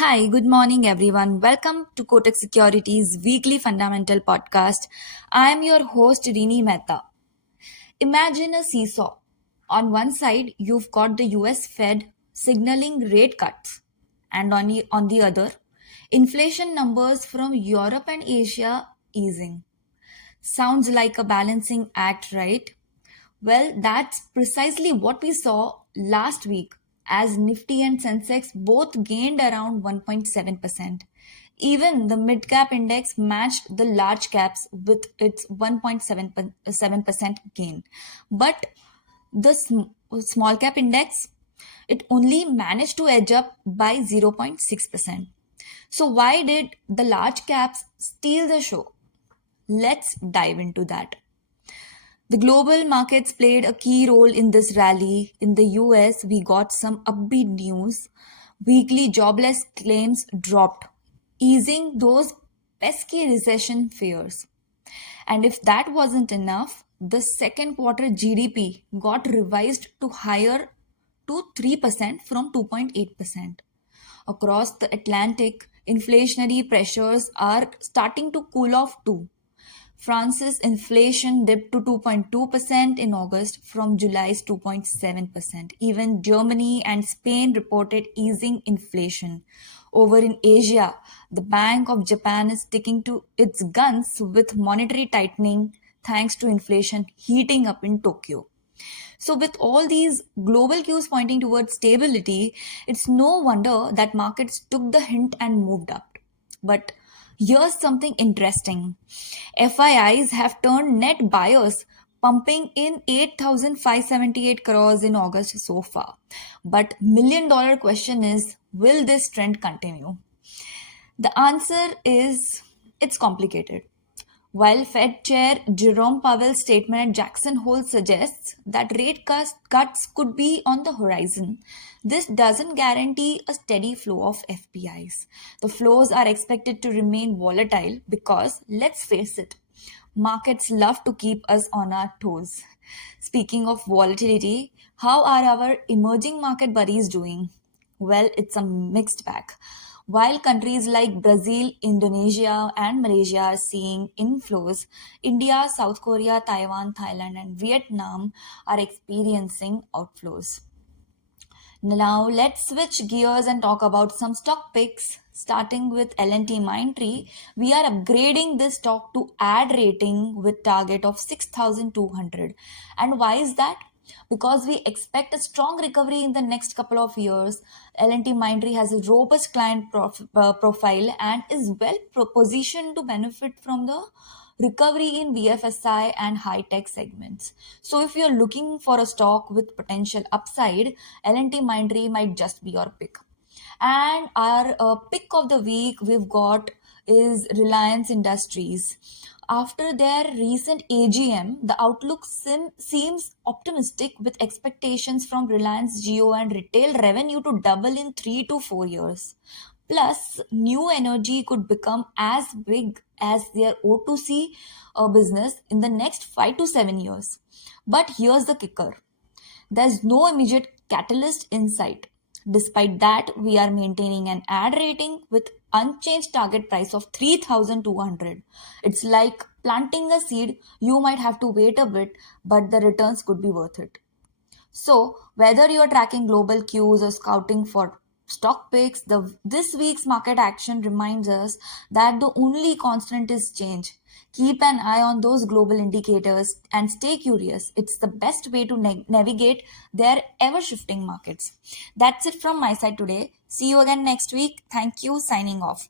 Hi, good morning, everyone. Welcome to Kotak Securities Weekly Fundamental Podcast. I am your host, Rini Mehta. Imagine a seesaw. On one side, you've got the US Fed signaling rate cuts, and on the other, inflation numbers from Europe and Asia easing. Sounds like a balancing act, right? Well, that's precisely what we saw last week as Nifty and Sensex both gained around 1.7%. Even the mid cap index matched the large caps with its 1.7% gain. But the small cap index, it only managed to edge up by 0.6%. So, why did the large caps steal the show? Let's dive into that. The global markets played a key role in this rally. In the US, we got some upbeat news. Weekly jobless claims dropped, easing those pesky recession fears. And if that wasn't enough, the second quarter GDP got revised to higher to 3% from 2.8%. Across the Atlantic, inflationary pressures are starting to cool off too. France's inflation dipped to 2.2% in August from July's 2.7%. Even Germany and Spain reported easing inflation. Over in Asia, the Bank of Japan is sticking to its guns with monetary tightening thanks to inflation heating up in Tokyo. So, with all these global cues pointing towards stability, it's no wonder that markets took the hint and moved up. But here's something interesting. FIIs have turned net buyers, pumping in 8,578 crores in August so far. But $1 million question is, will this trend continue? The answer is it's complicated. While Fed Chair Jerome Powell's statement at Jackson Hole suggests that rate cuts could be on the horizon, this doesn't guarantee a steady flow of FPIs. The flows are expected to remain volatile because, let's face it, markets love to keep us on our toes. Speaking of volatility, how are our emerging market buddies doing? Well, it's a mixed bag. While countries like Brazil, Indonesia, and Malaysia are seeing inflows, India, South Korea, Taiwan, Thailand, and Vietnam are experiencing outflows. Now, let's switch gears and talk about some stock picks. Starting with L&T Mindtree, we are upgrading this stock to add rating with target of 6,200. And why is that? Because we expect a strong recovery in the next couple of years. L&T Mindtree has a robust client profile and is well positioned to benefit from the recovery in BFSI and high-tech segments. So if you're looking for a stock with potential upside, L&T Mindtree might just be your pick. And our pick of the week we've got is Reliance Industries. After their recent AGM, the outlook seems optimistic with expectations from Reliance Jio and retail revenue to double in 3 to 4 years. Plus, new energy could become as big as their O2C business in the next 5 to 7 years. But here's the kicker. There's no immediate catalyst in sight. Despite that, we are maintaining an add rating with unchanged target price of 3,200. It's like planting a seed. You might have to wait a bit, but the returns could be worth it. So, whether you're tracking global cues or scouting for stock picks, this week's market action reminds us that the only constant is change. Keep an eye on those global indicators and stay curious. It's the best way to navigate their ever-shifting markets. That's it from my side today. See you again next week. Thank you. Signing off.